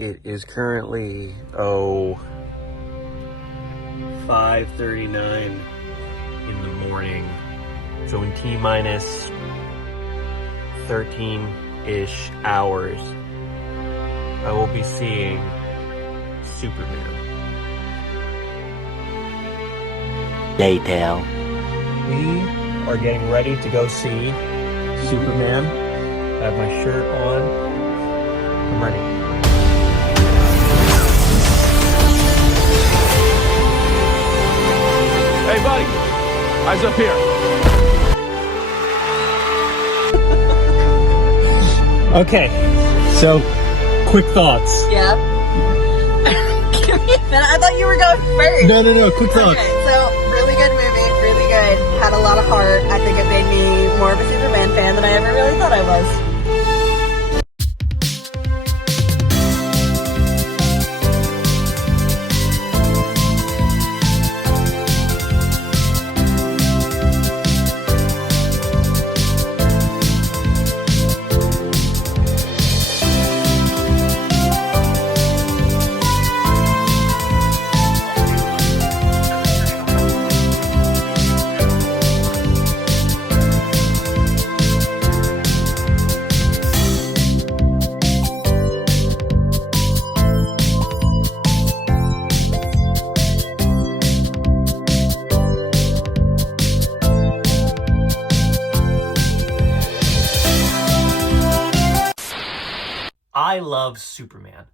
It is currently, 5:39 in the morning. So in T-minus 13-ish hours, I will be seeing Superman. Later. We are getting ready to go see Superman. I have my shirt on. I'm ready. Hey, buddy, eyes up here. Okay, so quick thoughts. Yeah. Give me a minute. I thought you were going first. No, quick thoughts. Okay, so really good movie, really good. Had a lot of heart. I think it made me more of a Superman fan than I ever really thought I was. I love Superman.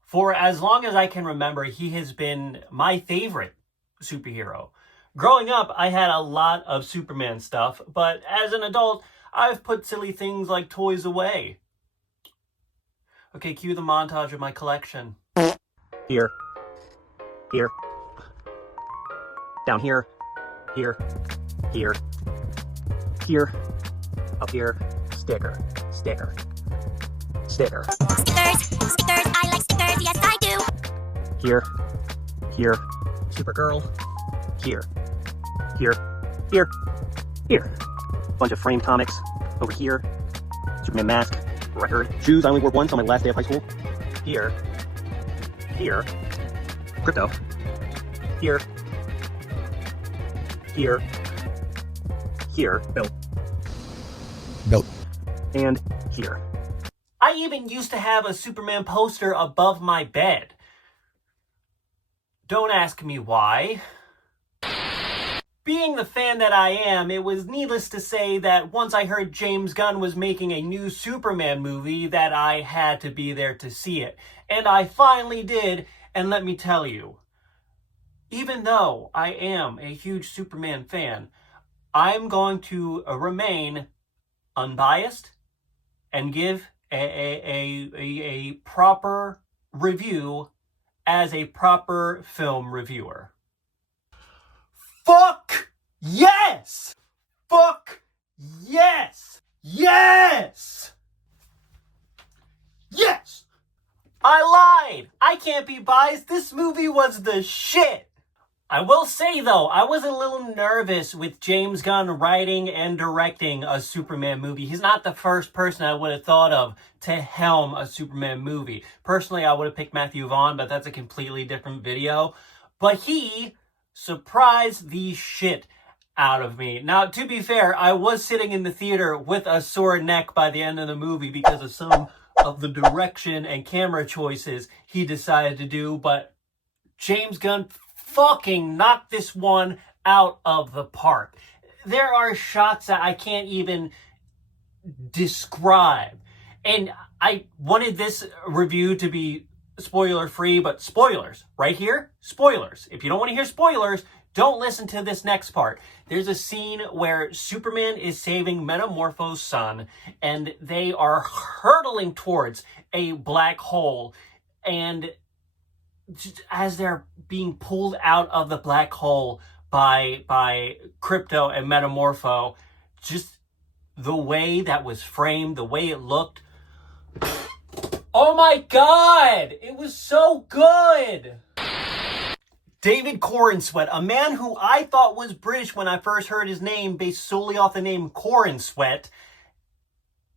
For as long as I can remember, he has been my favorite superhero. Growing up, I had a lot of Superman stuff, but as an adult, I've put silly things like toys away. Okay, cue the montage of my collection. Here. Here. Down here. Here. Here. Here. Up here. Sticker. Sticker. Sticker. Stickers, I like stickers, yes I do. Here. Here. Supergirl. Here. Here. Here. Here. Bunch of frame comics. Over here. Superman mask. Record. Shoes. I only wore once on my last day of high school. Here. Here. Crypto. Here. Here. Here. Built. Built. And here. I even used to have a Superman poster above my bed. Don't ask me why. Being the fan that I am, it was needless to say that once I heard James Gunn was making a new Superman movie, that I had to be there to see it. And I finally did, and let me tell you, even though I am a huge Superman fan, I'm going to remain unbiased and give a proper review as a proper film reviewer. Fuck yes! Fuck yes! Yes! Yes! I lied! I can't be biased. This movie was the shit! I will say, though, I was a little nervous with James Gunn writing and directing a Superman movie. He's not the first person I would have thought of to helm a Superman movie. Personally, I would have picked Matthew Vaughn, but that's a completely different video. But he surprised the shit out of me. Now, to be fair, I was sitting in the theater with a sore neck by the end of the movie because of some of the direction and camera choices he decided to do, but James Gunn fucking knocked this one out of the park. There are shots that I can't even describe. And I wanted this review to be spoiler free, but spoilers right here, spoilers. If you don't want to hear spoilers, don't listen to this next part. There's a scene where Superman is saving Metamorpho's son, and they are hurtling towards a black hole, and as they're being pulled out of the black hole by Crypto and Metamorpho, just the way that was framed, the way it looked. Oh my God! It was so good! David Corenswet, a man who I thought was British when I first heard his name based solely off the name Corenswet,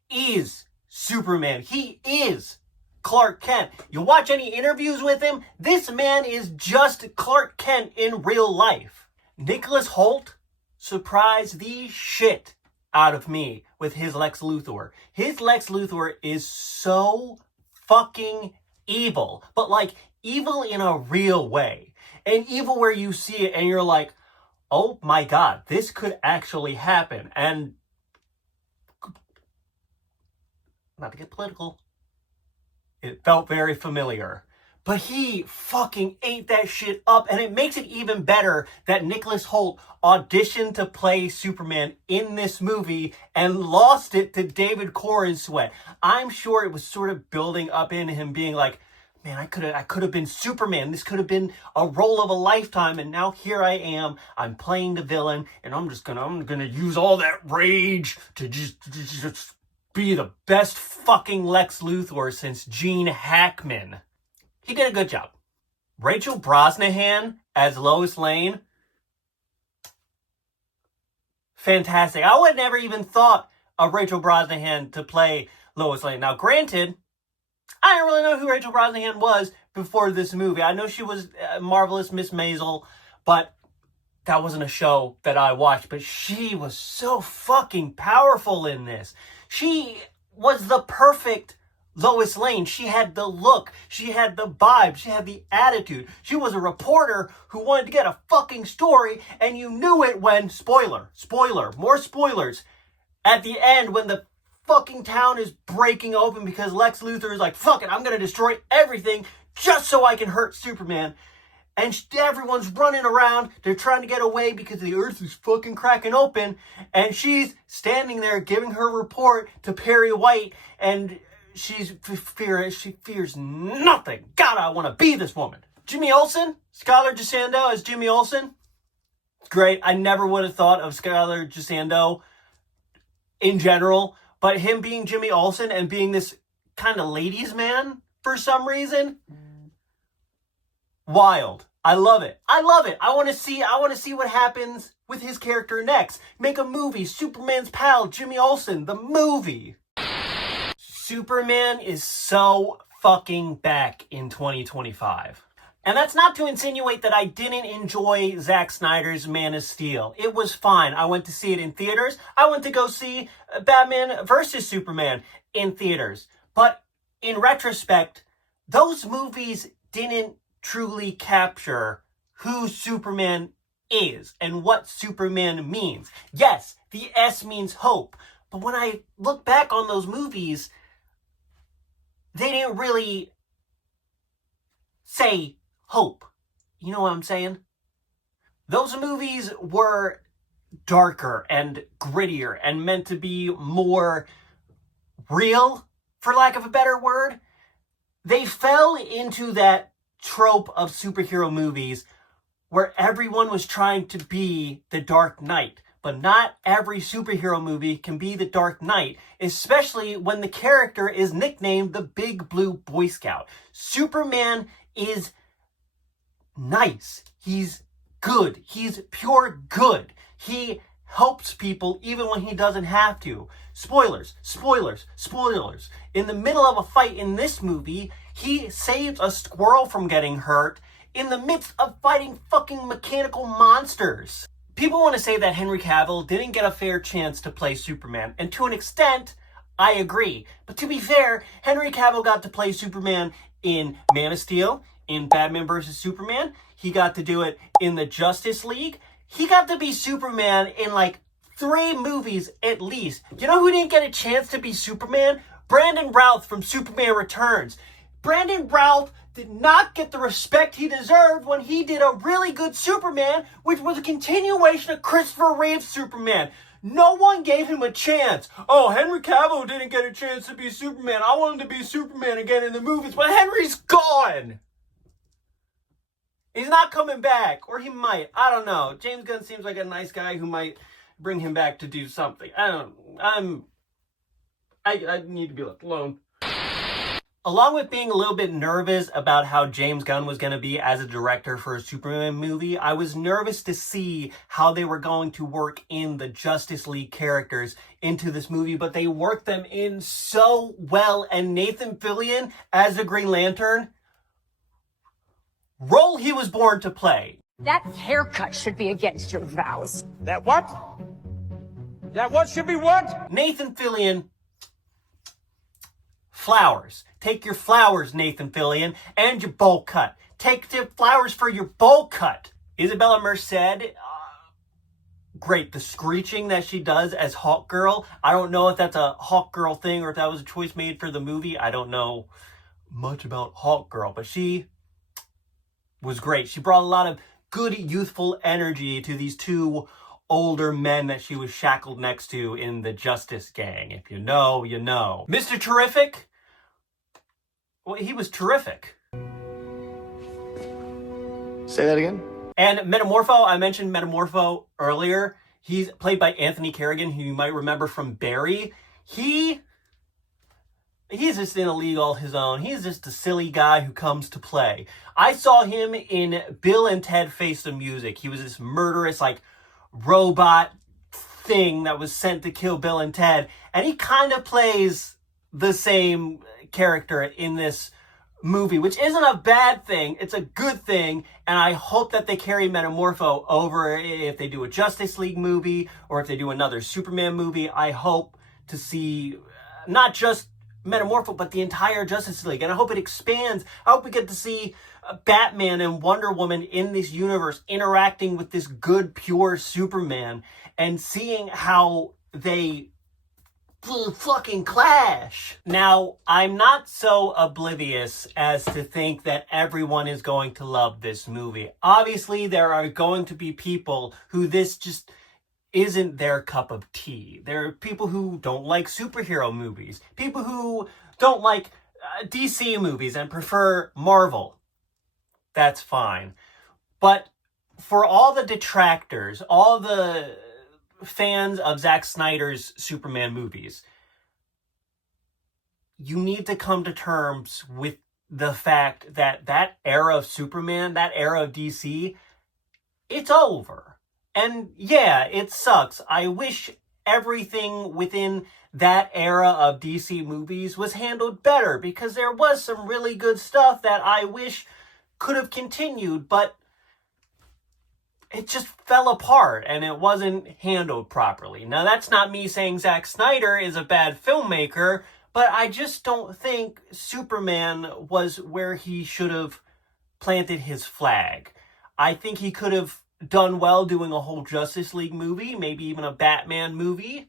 is Superman. He is Clark Kent. You watch any interviews with him, this man is just Clark Kent in real life. Nicholas Hoult surprised the shit out of me with his Lex Luthor. His Lex Luthor is so fucking evil, but like evil in a real way. And evil where you see it and you're like, oh my god, this could actually happen. And not to get political, it felt very familiar. But he fucking ate that shit up, and it makes it even better that Nicholas Hoult auditioned to play Superman in this movie and lost it to David Corenswet. I'm sure it was sort of building up in him being like, man, I could have been Superman. This could have been a role of a lifetime, and now here I am. I'm playing the villain, and I'm gonna use all that rage to just be the best fucking Lex Luthor since Gene Hackman. He did a good job. Rachel Brosnahan as Lois Lane. Fantastic. I would never even thought of Rachel Brosnahan to play Lois Lane. Now, granted, I didn't really know who Rachel Brosnahan was before this movie. I know she was Marvelous Miss Maisel, but that wasn't a show that I watched. But she was so fucking powerful in this. She was the perfect Lois Lane. She had the look, she had the vibe, she had the attitude. She was a reporter who wanted to get a fucking story, and you knew it when, spoiler, more spoilers, at the end when the fucking town is breaking open because Lex Luthor is like, fuck it, I'm gonna destroy everything just so I can hurt Superman. And everyone's running around. They're trying to get away because the earth is fucking cracking open. And she's standing there giving her report to Perry White. And she fears nothing. God, I want to be this woman. Jimmy Olsen, Skylar Gisondo as Jimmy Olsen. Great. I never would have thought of Skylar Gisondo in general. But him being Jimmy Olsen and being this kind of ladies' man for some reason. Wild. I love it. I want to see what happens with his character next. Make a movie. Superman's pal, Jimmy Olsen, the movie. Superman is so fucking back in 2025. And that's not to insinuate that I didn't enjoy Zack Snyder's Man of Steel. It was fine. I went to see it in theaters. I went to go see Batman vs. Superman in theaters. But in retrospect, those movies didn't truly capture who Superman is and what Superman means. Yes, the S means hope. But when I look back on those movies, they didn't really say hope. You know what I'm saying? Those movies were darker and grittier and meant to be more real, for lack of a better word. They fell into that trope of superhero movies where everyone was trying to be the Dark Knight. But not every superhero movie can be the Dark Knight, especially when the character is nicknamed the Big Blue Boy Scout. Superman is nice. He's good. He's pure good. He helps people even when he doesn't have to. Spoilers. In the middle of a fight in this movie, he saves a squirrel from getting hurt in the midst of fighting fucking mechanical monsters. People want to say that Henry Cavill didn't get a fair chance to play Superman, and to an extent, I agree. But to be fair, Henry Cavill got to play Superman in Man of Steel, in Batman vs. Superman. He got to do it in the Justice League. He got to be Superman in like 3 movies at least. You know who didn't get a chance to be Superman? Brandon Routh from Superman Returns. Brandon Routh did not get the respect he deserved when he did a really good Superman, which was a continuation of Christopher Reeve's Superman. No one gave him a chance. Oh, Henry Cavill didn't get a chance to be Superman. I want him to be Superman again in the movies, but Henry's gone. He's not coming back, or he might. I don't know. James Gunn seems like a nice guy who might bring him back to do something. I need to be left alone. Along with being a little bit nervous about how James Gunn was going to be as a director for a Superman movie, I was nervous to see how they were going to work in the Justice League characters into this movie, but they worked them in so well. And Nathan Fillion as a Green Lantern, role he was born to play. That haircut should be against your vows. That what? That what should be what? Nathan Fillion, flowers. Take your flowers, Nathan Fillion, and your bowl cut. Take the flowers for your bowl cut. Isabella Merced, great. The screeching that she does as Hawk Girl. I don't know if that's a Hawk Girl thing or if that was a choice made for the movie. I don't know much about Hawk Girl, but she was great. She brought a lot of good youthful energy to these two older men that she was shackled next to in the Justice Gang. If you know, you know. Mr. Terrific? Well, he was terrific. Say that again? And Metamorpho, I mentioned Metamorpho earlier. He's played by Anthony Carrigan, who you might remember from Barry. He's just in a league all his own. He's just a silly guy who comes to play. I saw him in Bill and Ted Face the Music. He was this murderous, like, robot thing that was sent to kill Bill and Ted. And he kind of plays the same character in this movie, which isn't a bad thing. It's a good thing. And I hope that they carry Metamorpho over if they do a Justice League movie or if they do another Superman movie. I hope to see not just Metamorpho, but the entire Justice League. And I hope it expands. I hope we get to see Batman and Wonder Woman in this universe interacting with this good, pure Superman and seeing how they fucking clash. Now, I'm not so oblivious as to think that everyone is going to love this movie. Obviously, there are going to be people who this just isn't their cup of tea. There are people who don't like superhero movies, people who don't like DC movies and prefer Marvel. That's fine. But for all the detractors, all the fans of Zack Snyder's Superman movies, you need to come to terms with the fact that that era of Superman, that era of DC, it's over. And yeah, it sucks. I wish everything within that era of DC movies was handled better, because there was some really good stuff that I wish could have continued, but it just fell apart and it wasn't handled properly. Now, that's not me saying Zack Snyder is a bad filmmaker, but I just don't think Superman was where he should have planted his flag. I think he could have done well doing a whole Justice League movie, maybe even a Batman movie.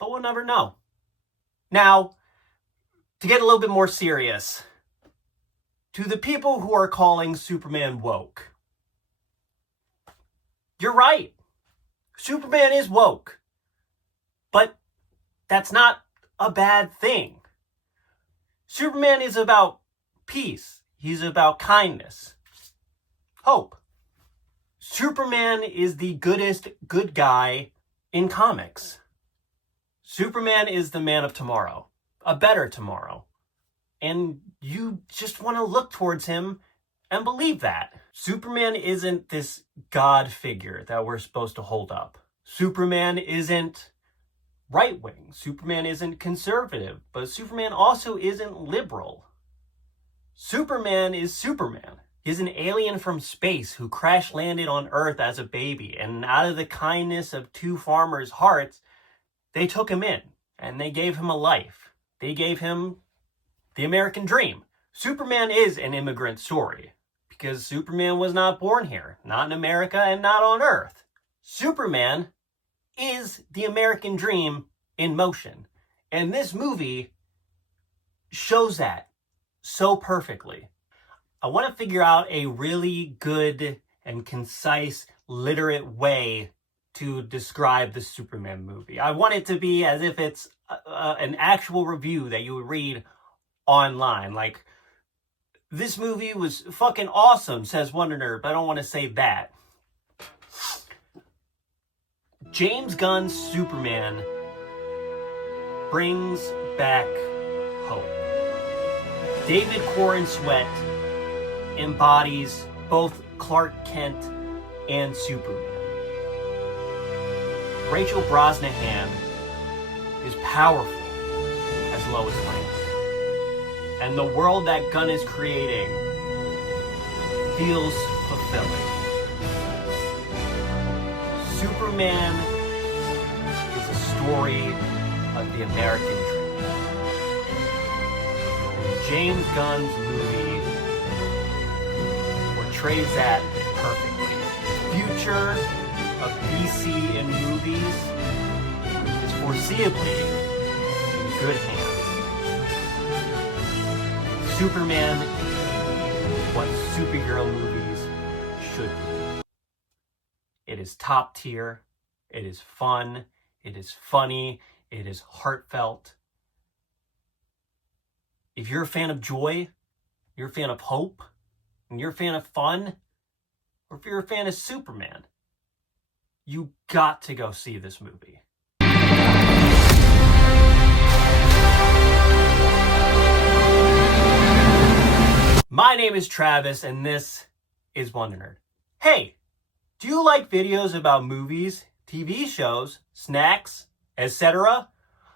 But we'll never know. Now, to get a little bit more serious, to the people who are calling Superman woke, you're right. Superman is woke. But that's not a bad thing. Superman is about peace. He's about kindness. Hope. Superman is the goodest good guy in comics. Superman is the man of tomorrow. A better tomorrow. And you just want to look towards him and believe that. Superman isn't this God figure that we're supposed to hold up. Superman isn't right-wing. Superman isn't conservative. But Superman also isn't liberal. Superman is Superman. He's an alien from space who crash-landed on Earth as a baby. And out of the kindness of two farmers' hearts, they took him in. And they gave him a life. They gave him the American dream. Superman is an immigrant story, because Superman was not born here, not in America and not on Earth. Superman is the American dream in motion. And this movie shows that so perfectly. I want to figure out a really good and concise, literate way to describe the Superman movie. I want it to be as if it's an actual review that you would read online. Like, this movie was fucking awesome, says Wonder Nerd, but I don't want to say that. James Gunn's Superman brings back hope. David Corn Sweat embodies both Clark Kent and Superman. Rachel Brosnahan is powerful as Lois Lane. And the world that Gunn is creating feels fulfilling. Superman is a story of the American dream. James Gunn's movie portrays that perfectly. The future of DC in movies is foreseeably in good hands. Superman is what superhero movies should be. It is top tier, it is fun, it is funny, it is heartfelt. If you're a fan of joy, you're a fan of hope, and you're a fan of fun, or if you're a fan of Superman, you got to go see this movie. My name is Travis, and this is Wonder Nerd. Hey, do you like videos about movies, TV shows, snacks, etc.?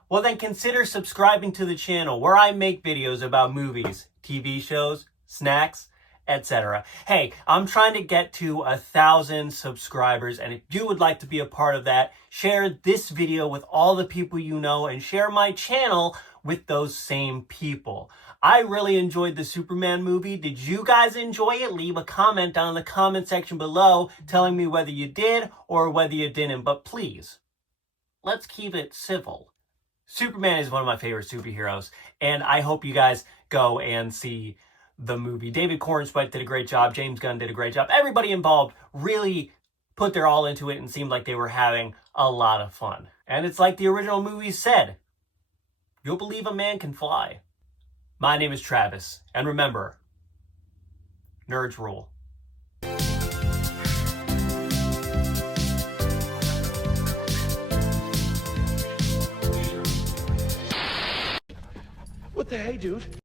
Well, then consider subscribing to the channel where I make videos about movies, TV shows, snacks, etc. Hey, I'm trying to get to 1,000 subscribers, and if you would like to be a part of that, share this video with all the people you know and share my channel with those same people. I really enjoyed the Superman movie. Did you guys enjoy it? Leave a comment down in the comment section below telling me whether you did or whether you didn't. But please, let's keep it civil. Superman is one of my favorite superheroes, and I hope you guys go and see the movie. David Corn Sweat did a great job. James Gunn did a great job. Everybody involved really put their all into it and seemed like they were having a lot of fun. And it's like the original movie said, you'll believe a man can fly. My name is Travis, and remember, nerds rule. What the hey, dude?